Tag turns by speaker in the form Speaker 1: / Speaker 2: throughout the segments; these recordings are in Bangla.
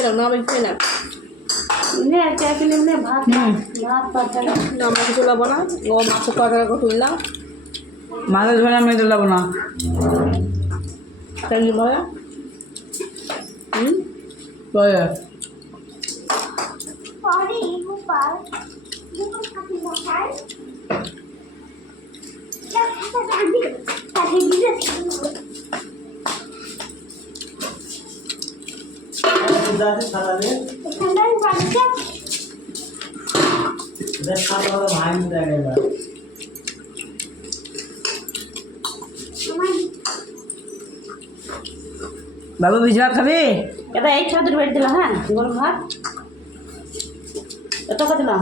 Speaker 1: খেলাম না
Speaker 2: তরকারি
Speaker 1: না আমরা কিছু লাবো না ও মাছের তরকারি করে তুললাম
Speaker 3: মাছের ঝোল আমি তো লাগবো না
Speaker 1: হুম
Speaker 3: বলে
Speaker 4: Sorry,
Speaker 3: বাবু ভিজ ভাত খাবি?
Speaker 2: এটা এই ছাদের বেড়ে দিলাম হ্যাঁ গরম ভাত। এত কথা দিলাম?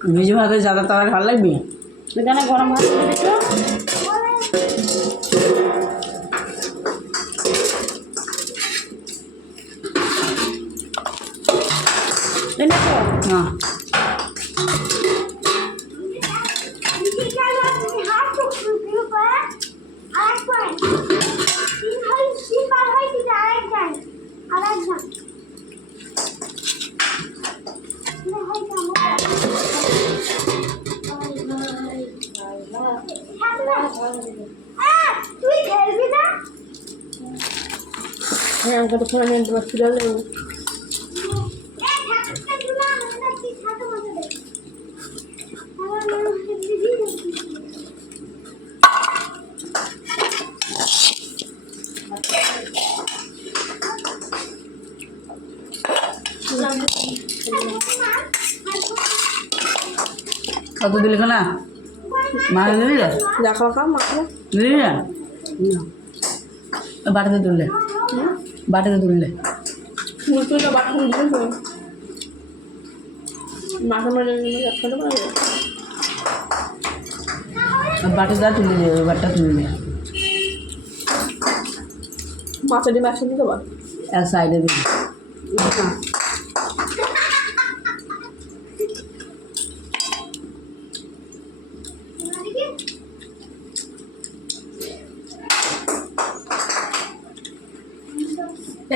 Speaker 3: ভিজ ভাতে যাদা তোমার ভালো লাগবে?
Speaker 2: এখানে গরম ভাত
Speaker 3: না
Speaker 4: তুই খেলবি না
Speaker 1: হ্যাঁ আমাকে তো ফোন নিয়ে তোমার
Speaker 4: দিদি
Speaker 3: কত দিলি না মাছ দিলি? রে
Speaker 1: যা খাওয়া খাও মা খাও
Speaker 3: দিলি? না বাটিতে তুললে। বাটিতে তুললে।
Speaker 1: মুসলিমটা বাটন দিয়ে তো মাথা মারে খেতে পারবে
Speaker 3: বাটিটা তুলে দিয়ে বাটটা তুলে দিয়ে
Speaker 1: মাছের ডিম একসাথে পার
Speaker 3: এক সাইডে দিবি।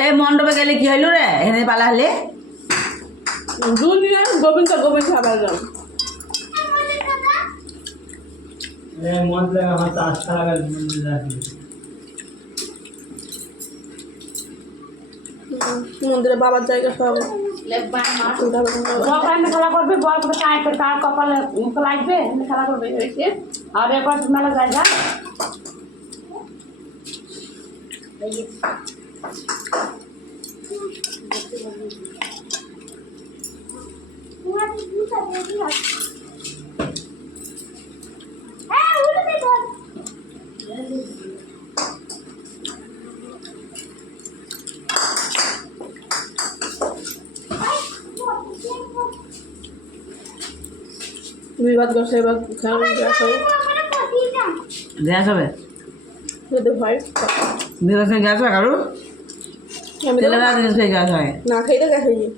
Speaker 3: এই মণ্ডপে গেলে কি হইল রে? এখানে পালা হলে?
Speaker 1: দুধ নিয়ে গোবিন্দ গোবিন্দ খাবার দাও। মন্দিরে বাবার জায়গা সব।
Speaker 2: খেলা করবে বল করে করে তার কপালে লাগবে খেলা করবে আর এরপর মেলা জায়গা।
Speaker 1: তুমি ভাত করছ এবার খেয়াল গ্যাস হবে?
Speaker 3: গ্যাস হবে
Speaker 1: যদি হয়
Speaker 3: গ্যাস গ্যাস হয় কারু
Speaker 1: আমি
Speaker 3: গাছ জিনিস গ্যাস হয়।
Speaker 1: না খেয়ে তো গ্যাস হয়ে যায়